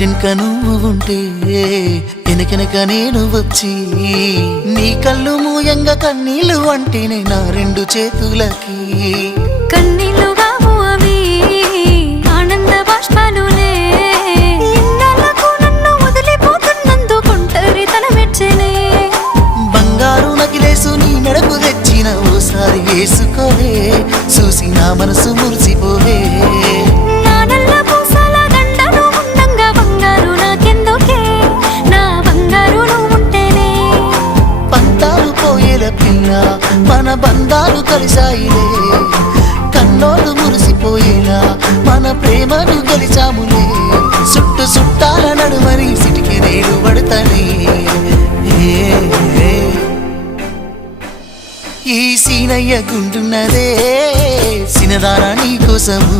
ఇంటెనక నువ్వు ఉంటే వెనకెనక నేను వచ్చి నీ కళ్ళు మూయంగా కన్నీళ్ళు అంటేనే నా రెండు చేతులకి కన్నీళ్ళుగావు అవి ఆనంద బాష్పాలులే ఇన్నాళ్ళకు నన్ను వదిలిపోతున్నందుకు ఒంటరితనం మెచ్చనే బంగారు నగిలేసు నీ మెడకు తెచ్చిన ఓసారి వేసుకోవే చూసి నా మనసు మురిసిపోవే నా నల్ల పూసల దండను ఉండంగా బంగారు నాకెందుకే నా బంగారు నువ్వు ఉంటేనే పంతాలు పోయేల పిల్ల మన బంధాలు కలిసాయిలే కన్నోడు మురిసిపోయేలా మన ప్రేమను గెలిచాములే చుట్టు చుట్టాల నడుమని సిటికి నేను పడతానే ఈ సీనయ్య గుంటున్నదే సినదానా నీ కోసము